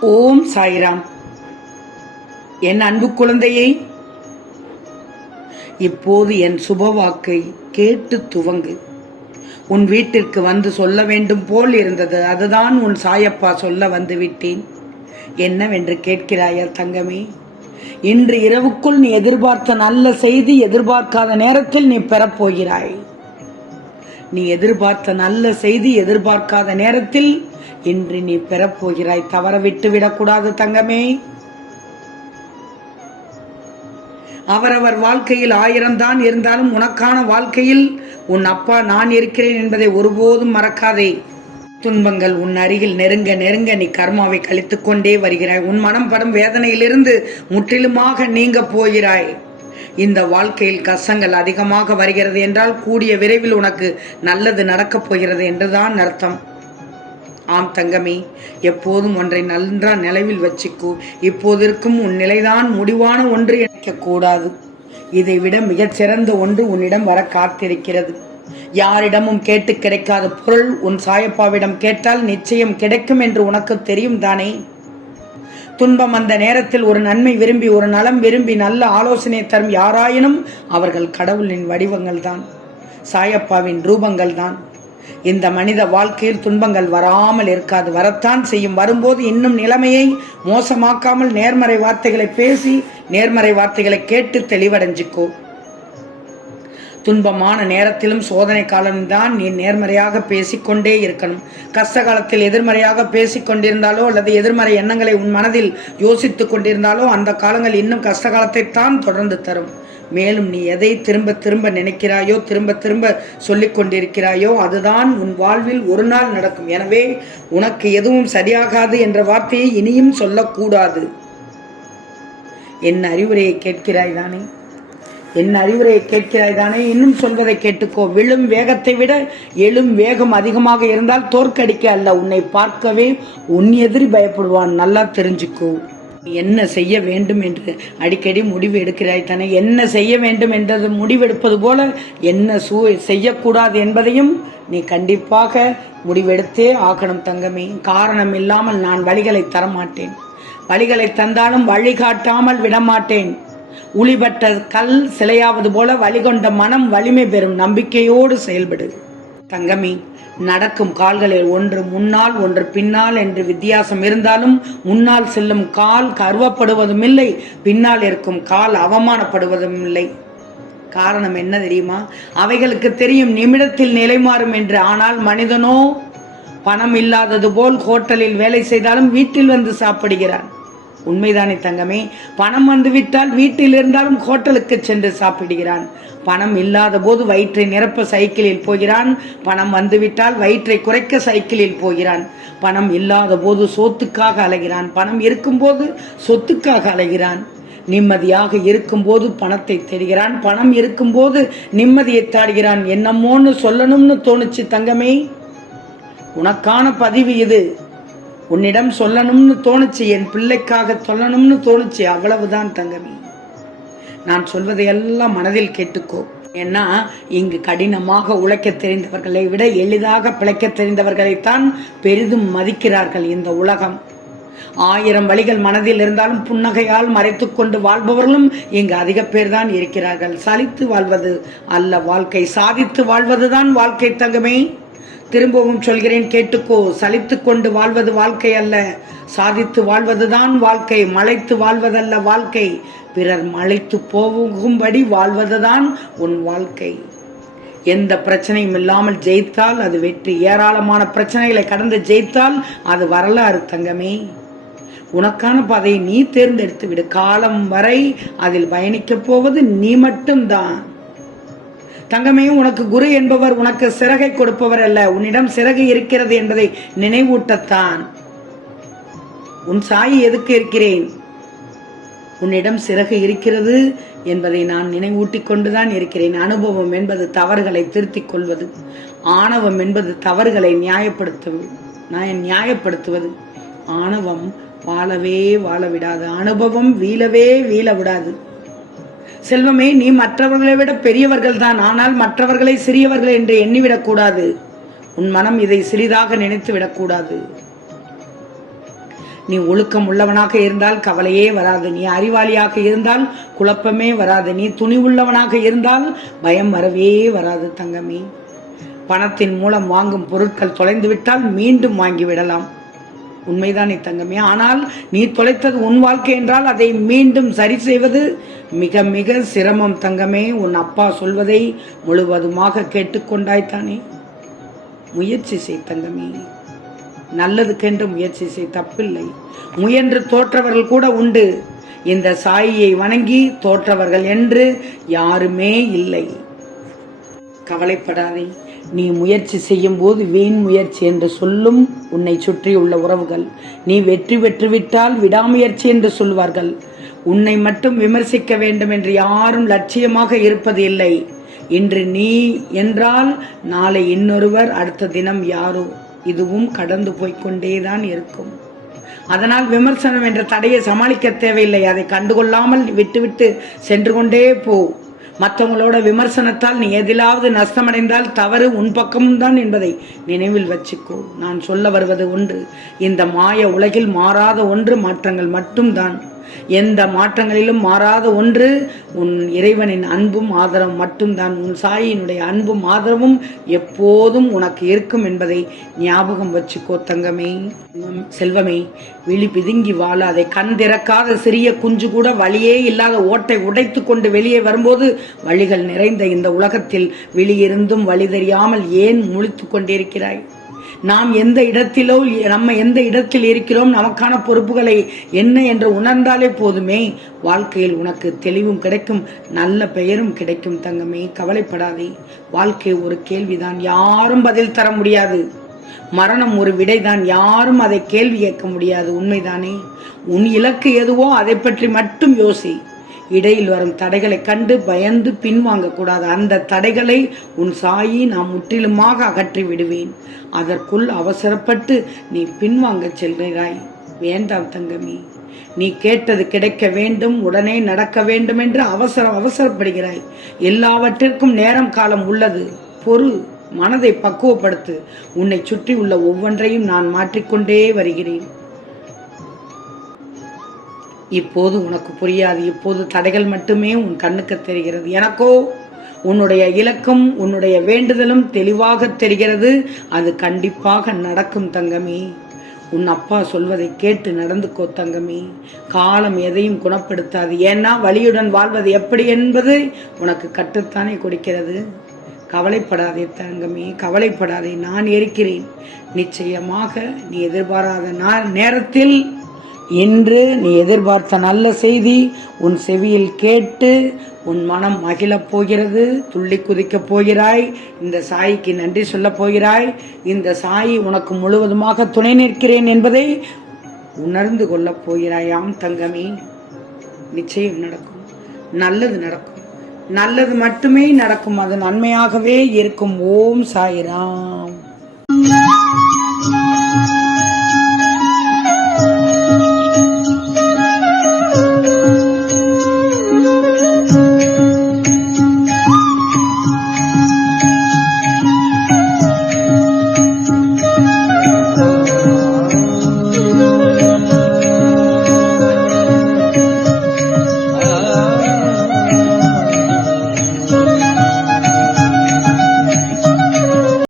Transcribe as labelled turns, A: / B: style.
A: ஓம் சாய்ராம். என் அன்பு குழந்தையை இப்போது என் சுபவாக்கை கேட்டு துவங்கு. உன் வீட்டிற்கு வந்து சொல்ல வேண்டும் போல் இருந்தது. அதுதான் உன் சாயப்பா சொல்ல வந்து விட்டேன் என்னவென்று கேட்கிறாயா தங்கமே? இன்று இரவுக்குள் நீ எதிர்பார்த்த நல்ல செய்தி எதிர்பார்க்காத நேரத்தில் நீ பெறப்போகிறாய். நீ எதிர்பார்த்த நல்ல செய்தி எதிர்பார்க்காத நேரத்தில் இன்று நீ பெறப்போகிறாய். தவற விட்டு விடக்கூடாது தங்கமே. அவரவர் வாழ்க்கையில் ஆயிரம் தான் இருந்தாலும் உனக்கான வாழ்க்கையில் உன் அப்பா நான் இருக்கிறேன் என்பதை ஒருபோதும் மறக்காதே. துன்பங்கள் உன் அருகில் நெருங்க நெருங்க நீ கர்மாவை கழித்துக் கொண்டே வருகிறாய். உன் மனம் படும் வேதனையிலிருந்து முற்றிலுமாக நீங்க போகிறாய். இந்த வாழ்க்கையில் கஷ்டங்கள் அதிகமாக வருகிறது என்றால் கூடிய விரைவில் உனக்கு நல்லது நடக்கப் போகிறது என்றுதான் அர்த்தம். ஆம் தங்கமே எப்போதும் ஒன்றை நன்றா நிலவில் வச்சுக்கோ. இப்போது இருக்கும் உன் நிலைதான் முடிவான ஒன்று நினைக்க கூடாது. இதை விட மிகச்சிறந்த ஒன்று உன்னிடம் வர காத்திருக்கிறது. யாரிடமும் கேட்டு கிடைக்காத பொருள் உன் சாயப்பாவிடம் கேட்டால் நிச்சயம் கிடைக்கும் என்று உனக்கு தெரியும் தானே? துன்பம் அந்த நேரத்தில் ஒரு நன்மை விரும்பி ஒரு நலம் விரும்பி நல்ல ஆலோசனை தரும் யாராயினும் அவர்கள் கடவுளின் வடிவங்கள் தான் சாயப்பாவின் ரூபங்கள் தான். இந்த மனித வாழ்க்கையில் துன்பங்கள் வராமல் இருக்காது. வரத்தான் செய்யும். வரும்போது இன்னும் நிலைமையை மோசமாக்காமல் நேர்மறை வார்த்தைகளை பேசி நேர்மறை வார்த்தைகளை கேட்டு தெளிவடைஞ்சுக்கோ. துன்பமான நேரத்திலும் சோதனை காலம்தான் நீ நேர்மறையாக பேசிக்கொண்டே இருக்கணும். கஷ்ட காலத்தில் எதிர்மறையாக பேசிக்கொண்டிருந்தாலோ அல்லது எதிர்மறை எண்ணங்களை உன் மனதில் யோசித்து கொண்டிருந்தாலோ அந்த காலங்கள் இன்னும் கஷ்ட காலத்தை தான் தொடர்ந்து தரும். மேலும் நீ எதை திரும்ப திரும்ப நினைக்கிறாயோ திரும்ப திரும்ப சொல்லிக் கொண்டிருக்கிறாயோ அதுதான் உன் வாழ்வில் ஒரு நாள் நடக்கும். எனவே உனக்கு எதுவும் சரியாகாது என்ற வார்த்தையை இனியும் சொல்லக்கூடாது. என் அறிவுரையை கேட்கிறாய் தானே? என் அறிவுரையை கேட்கிறாய் தானே? இன்னும் சொல்வதை கேட்டுக்கோ. விழும் வேகத்தை விட எழும் வேகம் அதிகமாக இருந்தால் தோற்கடிக்க அல்ல. உன்னை பார்க்கவே உன் எதிரி பயப்படுவான். நல்லா தெரிஞ்சுக்கோ. என்ன செய்ய வேண்டும் என்று அடிக்கடி முடிவு எடுக்கிறாய் தானே? என்ன செய்ய வேண்டும் என்றது முடிவெடுப்பது போல என்ன சூ செய்யக்கூடாது என்பதையும் நீ கண்டிப்பாக முடிவெடுத்தே ஆகணும் தங்கமே. காரணம் இல்லாமல் நான் வழிகளை தரமாட்டேன். வழிகளை தந்தாலும் வழிகாட்டாமல் விடமாட்டேன். உளிபட்ட கல் சிலையாவது போல வழிகொண்ட மனம் வலிமை பெறும் நம்பிக்கையோடு செயல்படு. தங்கமி நடக்கும் கால்களில் ஒன்று முன்னால் ஒன்று பின்னால் என்று வித்தியாசம் இருந்தாலும் முன்னால் செல்லும் கால் கருவப்படுவதும் இல்லை பின்னால் இருக்கும் கால் அவமானப்படுவதும் இல்லை காரணம் என்ன தெரியுமா? அவைகளுக்கு தெரியும் நிமிடத்தில் நிலை மாறும் என்று. ஆனால் மனிதனோ பணம் இல்லாதது போல் ஹோட்டலில் வேலை செய்தாலும் வீட்டில் வந்து சாப்பிடுகிறான். உண்மைதானே தங்கமே? பணம் வந்துவிட்டால் வீட்டில் இருந்தாலும் ஹோட்டலுக்கு சென்று சாப்பிடுகிறான். பணம் இல்லாத போது வயிற்றை நிரப்ப சைக்கிளில் போகிறான். பணம் வந்துவிட்டால் வயிற்றை குறைக்க சைக்கிளில் போகிறான். பணம் இல்லாத போது சொத்துக்காக அலைகிறான். பணம் இருக்கும்போது சொத்துக்காக அலைகிறான். நிம்மதியாக இருக்கும்போது பணத்தை தேடுகிறான். பணம் இருக்கும்போது நிம்மதியை தாடுகிறான். என்னமோன்னு சொல்லணும்னு தோணுச்சு தங்கமே. உனக்கான பதிவு இது. உன்னிடம் சொல்லணும்னு தோணுச்சு என் பிள்ளைக்காக சொல்லணும்னு தோணுச்சு அவ்வளவுதான் தங்கமி. நான் சொல்வதை எல்லாம் மனதில் கேட்டுக்கோ. ஏன்னா இங்கு கடினமாக உழைக்க தெரிந்தவர்களை விட எளிதாக பிழைக்க தெரிந்தவர்களைத்தான் பெரிதும் மதிக்கிறார்கள் இந்த உலகம். ஆயிரம் வழிகள் மனதில் இருந்தாலும் புன்னகையால் மறைத்து கொண்டு வாழ்பவர்களும் இங்கு அதிக பேர் தான் இருக்கிறார்கள். சலித்து வாழ்வது அல்ல வாழ்க்கை சாதித்து வாழ்வதுதான் வாழ்க்கை தங்கமே. திரும்பவும் சொல்கிறேன் கேட்டுக்கோ. சலித்து கொண்டு வாழ்வது வாழ்க்கை அல்ல. சாதித்து வாழ்வதுதான் வாழ்க்கை மலைத்து வாழ்வதல்ல வாழ்க்கை. பிறர் மலைத்து போகும்படி வாழ்வதுதான் உன் வாழ்க்கை. எந்த பிரச்சனையும் இல்லாமல் ஜெயித்தால் அது வெற்றி. ஏராளமான பிரச்சனைகளை கடந்து ஜெயித்தால் அது வரலாறு தங்கமே. உனக்கான பாதையை நீ தேர்ந்தெடுத்து விடு காலம் வரை அதில் பயணிக்கப் போவது நீ மட்டும்தான். தங்கமே உனக்கு குரு என்பவர் உனக்கு சிறகை கொடுப்பவர் அல்ல. உன்னிடம் சிறகு இருக்கிறது என்பதை நினைவூட்டத்தான். உன் சாயி எதுக்கு இருக்கிறேன்? உன்னிடம் சிறகு இருக்கிறது என்பதை நான் நினைவூட்டிக் கொண்டுதான் இருக்கிறேன். அனுபவம் என்பது தவறுகளை திருத்திக் கொள்வது. ஆணவம் என்பது தவறுகளை நியாயப்படுத்துவது. நான் நியாயப்படுத்துவது. ஆணவம் வாழவே வாழ விடாது. அனுபவம் வீழவே வீழ விடாது. செல்வமே நீ மற்றவர்களை விட பெரியவர்கள் தான் ஆனால் மற்றவர்களை சிறியவர்கள் என்று எண்ணிவிடக்கூடாது. உன் மனம் இதை சிறிதாக நினைத்து விடக்கூடாது. நீ ஒழுக்கம் உள்ளவனாக இருந்தால் கவலையே வராது. நீ அறிவாளியாக இருந்தால் குழப்பமே வராது. நீ துணிவுள்ளவனாக இருந்தால் பயம் வரவே வராது தங்கமே. பணத்தின் மூலம் வாங்கும் பொருட்கள் தொலைந்து விட்டால் மீண்டும் வாங்கி விடலாம் உண்மைதானே தங்கமே. ஆனால் நீ தொலைத்தது உன் வாழ்க்கை என்றால் அதை மீண்டும் சரி செய்வது மிக மிக சிரமம் தங்கமே. உன் அப்பா சொல்வதை முழுவதுமாக கேட்டுக்கொண்டாய்த்தானே முயற்சி செய் தங்கமே. நல்லதுக்கென்று முயற்சி செய். தப்பில்லை. முயன்று தோற்றவர்கள் கூட உண்டு. இந்த சாயியை வணங்கி தோற்றவர்கள் என்று யாருமே இல்லை. கவலைப்படாதே. நீ முயற்சி செய்யும்போது வீண் முயற்சி என்று சொல்லும் உன்னை சுற்றியுள்ள உறவுகள். நீ வெற்றி பெற்றுவிட்டால் விடாமுயற்சி என்று சொல்வார்கள். உன்னை மட்டும் விமர்சிக்க வேண்டும் என்று யாரும் லட்சியமாக இருப்பது இல்லை. இன்று நீ என்றால் நாளை இன்னொருவர் அடுத்த தினம் யாரோ. இதுவும் கடந்து போய்கொண்டேதான் இருக்கும். அதனால் விமர்சனம் என்ற தடையை சமாளிக்க தேவையில்லை. அதை கண்டுகொள்ளாமல் விட்டுவிட்டு சென்று கொண்டே போ. மற்றவங்களோட விமர்சனத்தால் நீ எதிலாவது நஷ்டமடைந்தால் தவறு உன் பக்கம்தான் என்பதை நினைவில் வச்சுக்கோ. நான் சொல்ல வருவது ஒன்று இந்த மாய உலகில் மாறாத ஒன்று மாற்றங்கள் மட்டும்தான். எந்த மாற்றங்களிலும் மாறாத ஒன்று உன் இறைவனின் அன்பும் ஆதரவும் மட்டும்தான். உன் சாயினுடைய அன்பும் ஆதரவும் எப்போதும் உனக்கு இருக்கும் என்பதை ஞாபகம் வச்சுக்கோ தங்கமே. செல்வமே விழி பிதுங்கி வாழாதே. கண் திறக்காத சிறிய குஞ்சு கூட வழியே இல்லாத ஓட்டை உடைத்து கொண்டு வெளியே வரும்போது வழிகள் நிறைந்த இந்த உலகத்தில் விழியிருந்தும் வழி தெரியாமல் ஏன் முழித்து கொண்டிருக்கிறாய்? நாம் எந்த இடத்திலோ நம்ம எந்த இடத்தில் இருக்கிறோம் நமக்கான பொறுப்புகளை என்ன என்று உணர்ந்தாலே போதுமே வாழ்க்கையில் உனக்கு தெளிவும் கிடைக்கும் நல்ல பெயரும் கிடைக்கும் தங்கமே கவலைப்படாதே. வாழ்க்கை ஒரு கேள்விதான் யாரும் பதில் தர முடியாது. மரணம் ஒரு விடைதான் யாரும் அதை கேள்வி கேட்க முடியாது உண்மைதானே? உன் இலக்கு எதுவோ அதை பற்றி மட்டும் யோசி. இடையில் வரும் தடைகளை கண்டு பயந்து பின்வாங்கக்கூடாது அந்த தடைகளை உன் சாயி நான் முற்றிலுமாக அகற்றி விடுவேன். அதற்குள் அவசரப்பட்டு நீ பின்வாங்கச் செல்கிறாய். வேண்டாம் தங்கமி. நீ கேட்டது கிடைக்க வேண்டும் உடனே நடக்க வேண்டும் என்று அவசரம் அவசரப்படுகிறாய். எல்லாவற்றிற்கும் நேரம் காலம் உள்ளது. பொறு மனதை பக்குவப்படுத்து. உன்னை சுற்றி உள்ள ஒவ்வொன்றையும் நான் மாற்றிக்கொண்டே வருகிறேன். இப்போது உனக்கு புரியாது. இப்போது தடைகள் மட்டுமே உன் கண்ணுக்கு தெரிகிறது. எனக்கோ உன்னுடைய இலக்கும் உன்னுடைய வேண்டுதலும் தெளிவாக தெரிகிறது. அது கண்டிப்பாக நடக்கும் தங்கமே. உன் அப்பா சொல்வதை கேட்டு நடந்துக்கோ தங்கமே. காலம் எதையும் குணப்படுத்தாது. ஏன்னா வழியுடன் வாழ்வது எப்படி என்பது உனக்கு கற்றுத்தானே கொடுக்கிறது. கவலைப்படாதே தங்கமே. கவலைப்படாதே. நான் இருக்கிறேன் நிச்சயமாக நீ எதிர்பாராத நா- நேரத்தில் இன்று நீ எதிர்பார்த்த நல்ல செய்தி உன் செவியில் கேட்டு உன் மனம் மகிழப் போகிறது துள்ளி குதிக்கப் போகிறாய் இந்த சாய்க்கு நன்றி சொல்லப் போகிறாய் இந்த சாயி உனக்கு முழுவதுமாக துணை நிற்கிறேன் என்பதை உணர்ந்து கொள்ளப் போகிறாயாம் தங்கமே. நிச்சயம் நடக்கும். நல்லது நடக்கும். நல்லது மட்டுமே நடக்கும். அது நன்மையாகவே இருக்கும். ஓம் சாய்ராம்.